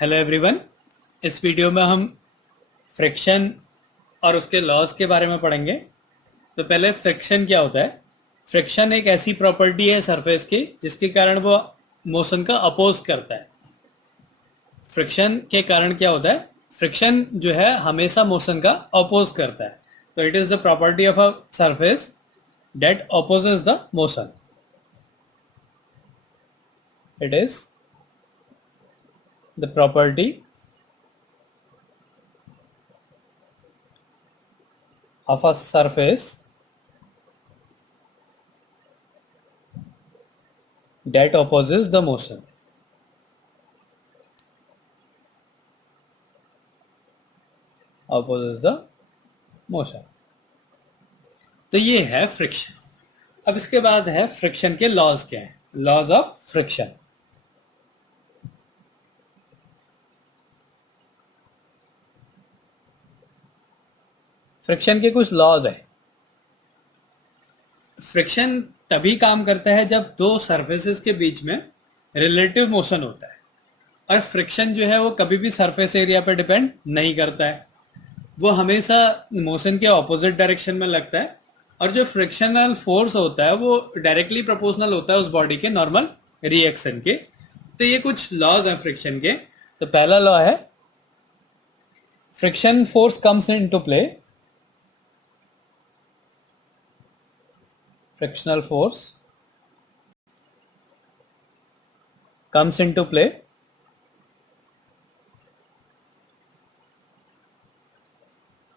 Hello everyone. इस video में हम फ्रिक्शन और उसके लॉज के बारे में पढ़ेंगे। तो पहले फ्रिक्शन क्या होता है। फ्रिक्शन एक ऐसी प्रॉपर्टी है सरफेस की जिसके कारण वो मोशन का अपोज करता है। फ्रिक्शन के कारण क्या होता है, फ्रिक्शन जो है हमेशा मोशन का अपोज करता है। तो it is the property of a surface that opposes the motion. It is the property of a surface that opposes the motion. Opposes the motion. तो ये है फ्रिक्शन। अब इसके बाद है फ्रिक्शन के लॉज क्या है, लॉज ऑफ फ्रिक्शन। फ्रिक्शन के कुछ लॉज है। फ्रिक्शन तभी काम करता है जब दो सरफेसेस के बीच में रिलेटिव मोशन होता है, और फ्रिक्शन जो है वो कभी भी सरफेस एरिया पर डिपेंड नहीं करता है, वो हमेशा मोशन के ऑपोजिट डायरेक्शन में लगता है। और जो फ्रिक्शनल फोर्स होता है वो डायरेक्टली प्रोपोर्शनल होता है उस बॉडी के नॉर्मल रिएक्शन के। तो ये कुछ लॉज हैं फ्रिक्शन के। तो पहला लॉ है friction force comes into play. Frictional force comes into play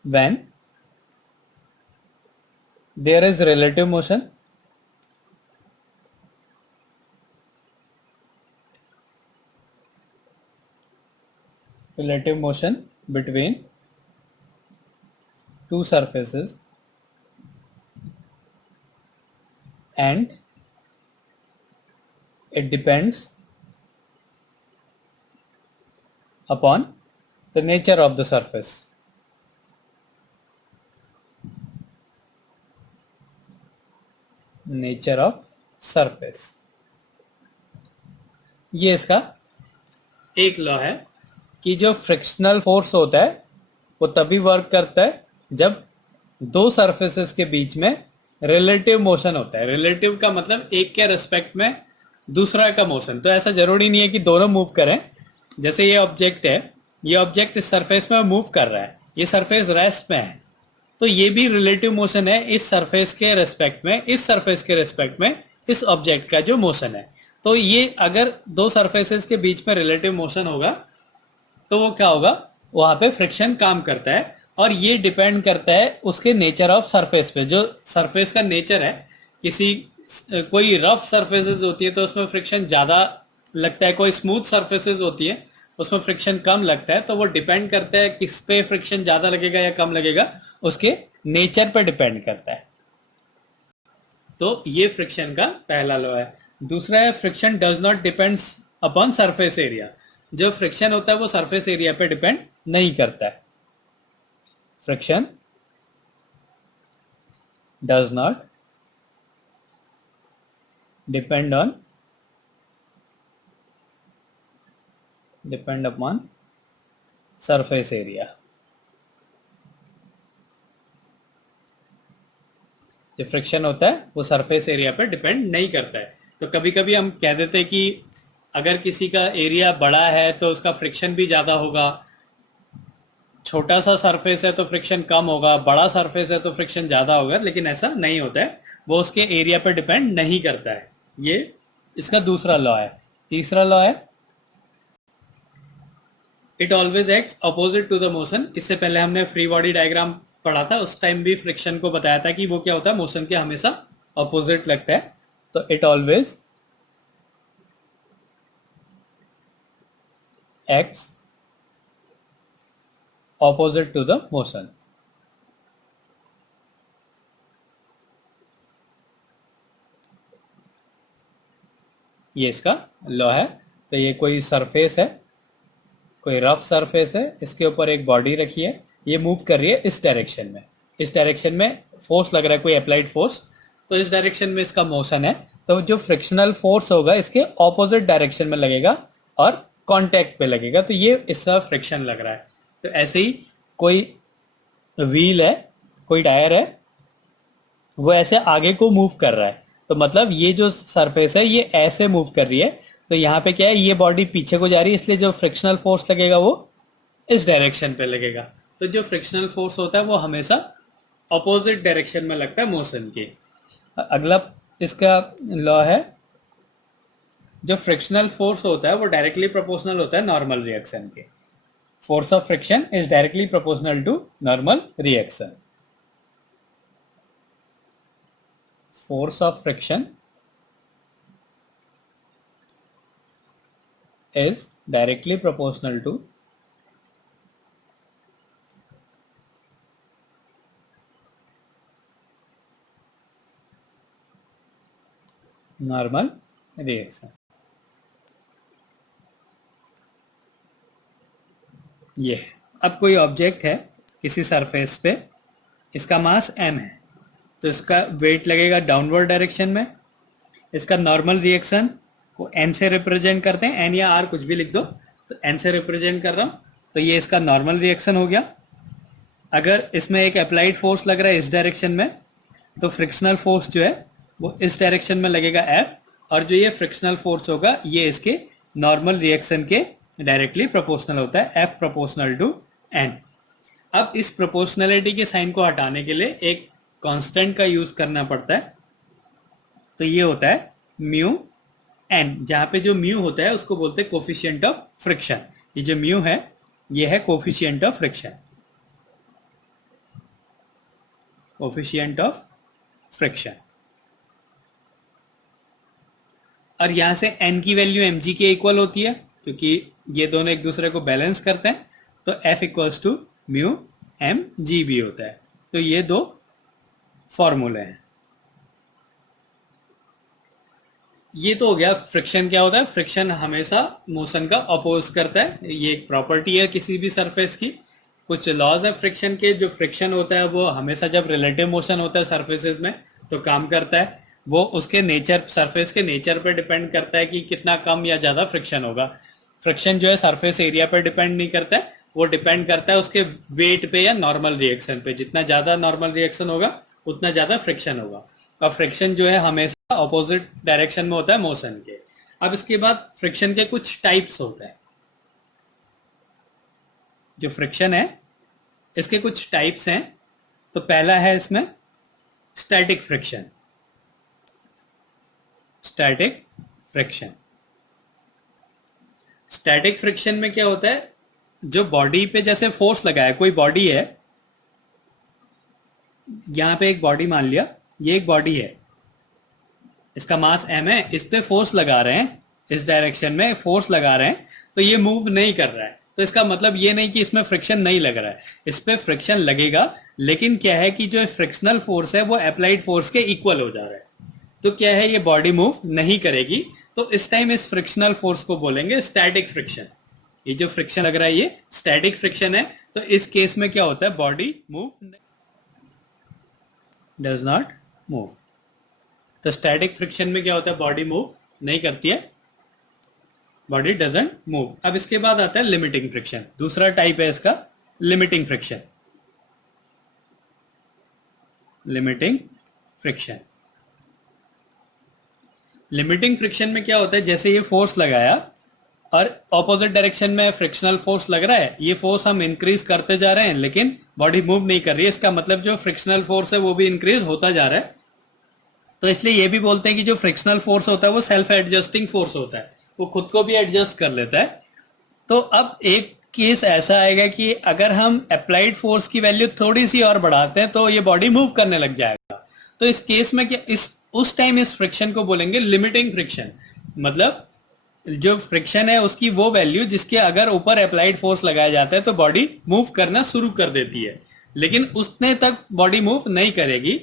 when there is relative motion between two surfaces and it depends upon the nature of the surface. Nature of surface, ये इसका एक law है कि जो frictional force होता है वो तभी वर्क करता है जब दो सरफेसेस के बीच में रिलेटिव मोशन होता है। रिलेटिव का मतलब एक के रिस्पेक्ट में दूसरा का मोशन। तो ऐसा जरूरी नहीं है कि दोनों मूव करें। जैसे ये ऑब्जेक्ट है, ये ऑब्जेक्ट इस सरफेस में मूव कर रहा है, ये सरफेस रेस्ट में है, तो ये भी रिलेटिव मोशन है इस सरफेस के रिस्पेक्ट में, इस सरफेस के रिस्पेक्ट में इस ऑब्जेक्ट का जो मोशन है। तो ये अगर दो सरफेसेस के बीच में रिलेटिव मोशन होगा तो वो क्या होगा, वहां पे फ्रिक्शन काम करता है। और ये डिपेंड करता है उसके नेचर ऑफ सरफेस पे। जो सरफेस का नेचर है, कोई रफ सरफेसेस होती है तो उसमें फ्रिक्शन ज्यादा लगता है, कोई स्मूथ सरफेसेस होती है उसमें फ्रिक्शन कम लगता है। तो वो डिपेंड करता है किस पे फ्रिक्शन ज्यादा लगेगा या कम लगेगा, उसके नेचर पे डिपेंड करता है। तो ये फ्रिक्शन का पहला लॉ है। दूसरा है friction does not depends upon surface area. जो फ्रिक्शन होता है वो सरफेस एरिया पे डिपेंड नहीं करता है। Friction does not depend upon surface area. जो फ्रिक्शन होता है वो सरफेस एरिया पे डिपेंड नहीं करता है। तो कभी कभी हम कह देते हैं कि अगर किसी का एरिया बड़ा है तो उसका फ्रिक्शन भी ज्यादा होगा, छोटा सा सरफेस है तो फ्रिक्शन कम होगा, बड़ा सरफेस है तो फ्रिक्शन ज्यादा होगा। लेकिन ऐसा नहीं होता है, वो उसके एरिया पर डिपेंड नहीं करता है। ये इसका दूसरा लॉ है। तीसरा लॉ है it always acts opposite to the motion. इससे पहले हमने फ्री बॉडी डायग्राम पढ़ा था, उस टाइम भी फ्रिक्शन को बताया था कि वो क्या होता है, मोशन के हमेशा अपोजिट लगता है। तो it always acts opposite to the motion। ये इसका लॉ है। तो ये कोई सरफेस है, कोई रफ सरफेस है, इसके ऊपर एक बॉडी रखी है, ये मूव कर रही है इस डायरेक्शन में, इस डायरेक्शन में फोर्स लग रहा है, कोई अप्लाइड फोर्स, तो इस डायरेक्शन में इसका मोशन है। तो जो फ्रिक्शनल फोर्स होगा इसके ऑपोजिट डायरेक्शन में लगेगा और कांटेक्ट पे लगेगा, तो ये इसका फ्रिक्शन लग रहा है। तो ऐसे ही कोई व्हील है, कोई टायर है, वो ऐसे आगे को मूव कर रहा है, तो मतलब ये जो सरफेस है ये ऐसे मूव कर रही है, तो यहाँ पे क्या है, ये बॉडी पीछे को जा रही है, इसलिए जो फ्रिक्शनल फोर्स लगेगा वो इस डायरेक्शन पे लगेगा। तो जो फ्रिक्शनल फोर्स होता है वो हमेशा अपोजिट डायरेक्शन में लगता है मोशन के। अगला इसका लॉ है, जो फ्रिक्शनल फोर्स होता है वो डायरेक्टली प्रोपोर्शनल होता है नॉर्मल रिएक्शन के। Force of friction is directly proportional to normal reaction. Force of friction is directly proportional to normal reaction। ये अब कोई ऑब्जेक्ट है किसी सरफेस पे, इसका मास m है, तो इसका वेट लगेगा डाउनवर्ड डायरेक्शन में। इसका नॉर्मल रिएक्शन को n से रिप्रेजेंट करते हैं, n या r कुछ भी लिख दो, तो n से रिप्रेजेंट कर रहा हूं, तो ये इसका नॉर्मल रिएक्शन हो गया। अगर इसमें एक अप्लाइड फोर्स लग रहा है इस डायरेक्शन में, तो फ्रिक्शनल फोर्स जो है वो इस डायरेक्शन में लगेगा F, और जो ये फ्रिक्शनल फोर्स होगा ये इसके नॉर्मल रिएक्शन के डायरेक्टली प्रोपोर्शनल होता है, F प्रोपोर्शनल टू N। अब इस प्रोपोर्शनलिटी के साइन को हटाने के लिए एक कांस्टेंट का यूज करना पड़ता है, तो ये होता है म्यू एन, जहां पे जो म्यू होता है उसको बोलते हैं कोफिशिएंट ऑफ फ्रिक्शन। ये जो म्यू है ये है coefficient of friction, coefficient of friction. और यहां से n की वैल्यू mg के इक्वल होती है, क्योंकि ये दोनों एक दूसरे को बैलेंस करते हैं, तो F equals to mu M G भी होता है। तो ये दो फॉर्मूले हैं। ये तो हो गया फ्रिक्शन क्या होता है। फ्रिक्शन हमेशा मोशन का अपोज करता है, ये एक प्रॉपर्टी है किसी भी सरफेस की। कुछ लॉज है फ्रिक्शन के, जो फ्रिक्शन होता है वो हमेशा जब रिलेटिव मोशन होता है सरफेसेस में तो काम करता है। वो उसके नेचर, सरफेस के नेचर पे डिपेंड करता है कि कितना कम या ज्यादा फ्रिक्शन होगा। फ्रिक्शन जो है सरफेस एरिया पर डिपेंड नहीं करता है, वो डिपेंड करता है उसके वेट पे या नॉर्मल रिएक्शन पे। जितना ज्यादा नॉर्मल रिएक्शन होगा उतना ज्यादा फ्रिक्शन होगा, और फ्रिक्शन जो है हमेशा ऑपोजिट डायरेक्शन में होता है मोशन के। अब इसके बाद फ्रिक्शन के कुछ टाइप्स होते हैं। जो फ्रिक्शन है इसके कुछ टाइप्स हैं। तो पहला है इसमें static friction. Static friction, static friction में क्या होता है, जो बॉडी पे जैसे फोर्स लगा है, कोई बॉडी है, यहां पे एक बॉडी मान लिया, ये एक बॉडी है, इसका मास m है, इस पे फोर्स लगा रहे हैं, इस डायरेक्शन में फोर्स लगा रहे हैं, तो ये मूव नहीं कर रहा है। तो इसका मतलब ये नहीं कि इसमें फ्रिक्शन नहीं लग रहा है, इस पे फ्रिक्शन लगेगा, लेकिन क्या है कि जो फ्रिक्शनल फोर्स है वो अप्लाइड फोर्स के इक्वल हो जा रहा है। तो क्या है, ये बॉडी मूव नहीं करेगी, तो इस टाइम इस फ्रिक्शनल फोर्स को बोलेंगे स्टैटिक फ्रिक्शन। ये जो फ्रिक्शन लग रहा है ये स्टैटिक फ्रिक्शन है। तो इस केस में क्या होता है, body move does not move. तो स्टैटिक फ्रिक्शन में क्या होता है, बॉडी मूव नहीं करती है, बॉडी डजंट मूव। अब इसके बाद आता है लिमिटिंग फ्रिक्शन। दूसरा टाइप है इसका limiting friction. Limiting friction, limiting friction में क्या होता है, जैसे ये फोर्स लगाया और ऑपोजिट डायरेक्शन में फ्रिक्शनल फोर्स लग रहा है, ये फोर्स हम इंक्रीज करते जा रहे हैं लेकिन बॉडी मूव नहीं कर रही है। इसका मतलब जो फ्रिक्शनल फोर्स है वो भी इंक्रीज होता जा रहा है। तो इसलिए ये भी बोलते हैं कि जो फ्रिक्शनल फोर्स होता है वो सेल्फ एडजस्टिंग फोर्स होता है, वो खुद को भी एडजस्ट कर लेता है। तो अब एक केस ऐसा आएगा कि अगर हम अप्लाइड फोर्स की वैल्यू थोड़ी सी और बढ़ाते हैं तो ये बॉडी मूव करने लग जाएगा। तो इस केस में क्या, उस टाइम इस फ्रिक्शन को बोलेंगे लिमिटिंग फ्रिक्शन। मतलब जो फ्रिक्शन है उसकी वो वैल्यू जिसके अगर ऊपर अप्लाइड फोर्स लगाया जाता है तो बॉडी मूव करना शुरू कर देती है, लेकिन उतने तक बॉडी मूव नहीं करेगी।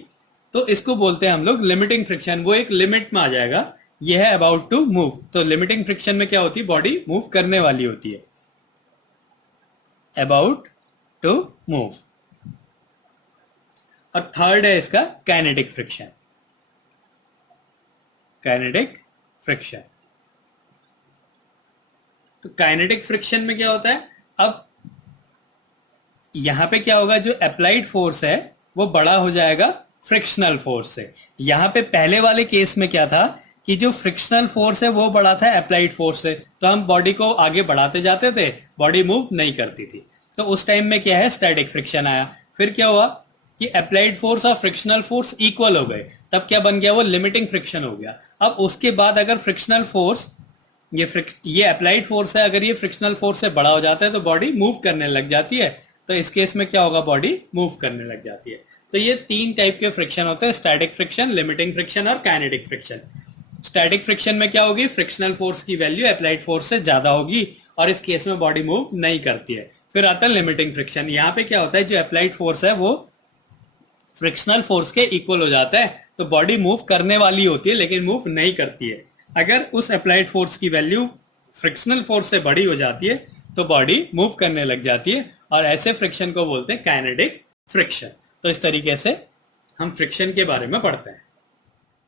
तो इसको बोलते हैं हम लोग लिमिटिंग फ्रिक्शन। वो एक लिमिट में आ जाएगा, ये है अबाउट टू मूव। तो लिमिटिंग फ्रिक्शन में क्या होती है, बॉडी मूव करने वाली होती है, अबाउट टू मूव। और थर्ड है इसका काइनेटिक फ्रिक्शन। काइनेटिक फ्रिक्शन, तो काइनेटिक फ्रिक्शन में क्या होता है, अब यहां पे क्या होगा, जो अप्लाइड फोर्स है वो बड़ा हो जाएगा फ्रिक्शनल फोर्स से। यहां पे पहले वाले केस में क्या था कि जो फ्रिक्शनल फोर्स है वो बड़ा था अप्लाइड फोर्स से, तो हम बॉडी को आगे बढ़ाते जाते थे, बॉडी मूव नहीं करती थी। तो उस टाइम में क्या है, स्टैटिक फ्रिक्शन आया। फिर क्या हुआ कि अप्लाइड फोर्स और फ्रिक्शनल फोर्स इक्वल हो गए, तब क्या बन गया, वो लिमिटिंग फ्रिक्शन हो गया। अब उसके बाद अगर फ्रिक्शनल फोर्स, ये अप्लाइड फोर्स है, अगर ये फ्रिक्शनल फोर्स से बड़ा हो जाता है तो बॉडी मूव करने लग जाती है। तो इस केस में क्या होगा, बॉडी मूव करने लग जाती है। तो ये 3 टाइप के फ्रिक्शन होते हैं, स्टैटिक फ्रिक्शन, लिमिटिंग फ्रिक्शन और काइनेटिक फ्रिक्शन। स्टैटिक फ्रिक्शन में क्या होगी, फ्रिक्शनल फोर्स की वैल्यू अप्लाइड फोर्स से ज्यादा होगी और इस केस में बॉडी मूव नहीं करती है। फिर आता है लिमिटिंग फ्रिक्शन। यहाँ पे क्या होता है, जो अप्लाइड फोर्स है वो फ्रिक्शनल फोर्स के इक्वल हो जाता है, तो बॉडी मूव करने वाली होती है लेकिन मूव नहीं करती है। अगर उस अप्लाइड फोर्स की वैल्यू फ्रिक्शनल फोर्स से बड़ी हो जाती है तो बॉडी मूव करने लग जाती है, और ऐसे फ्रिक्शन को बोलते हैं काइनेटिक फ्रिक्शन। तो इस तरीके से हम फ्रिक्शन के बारे में पढ़ते हैं।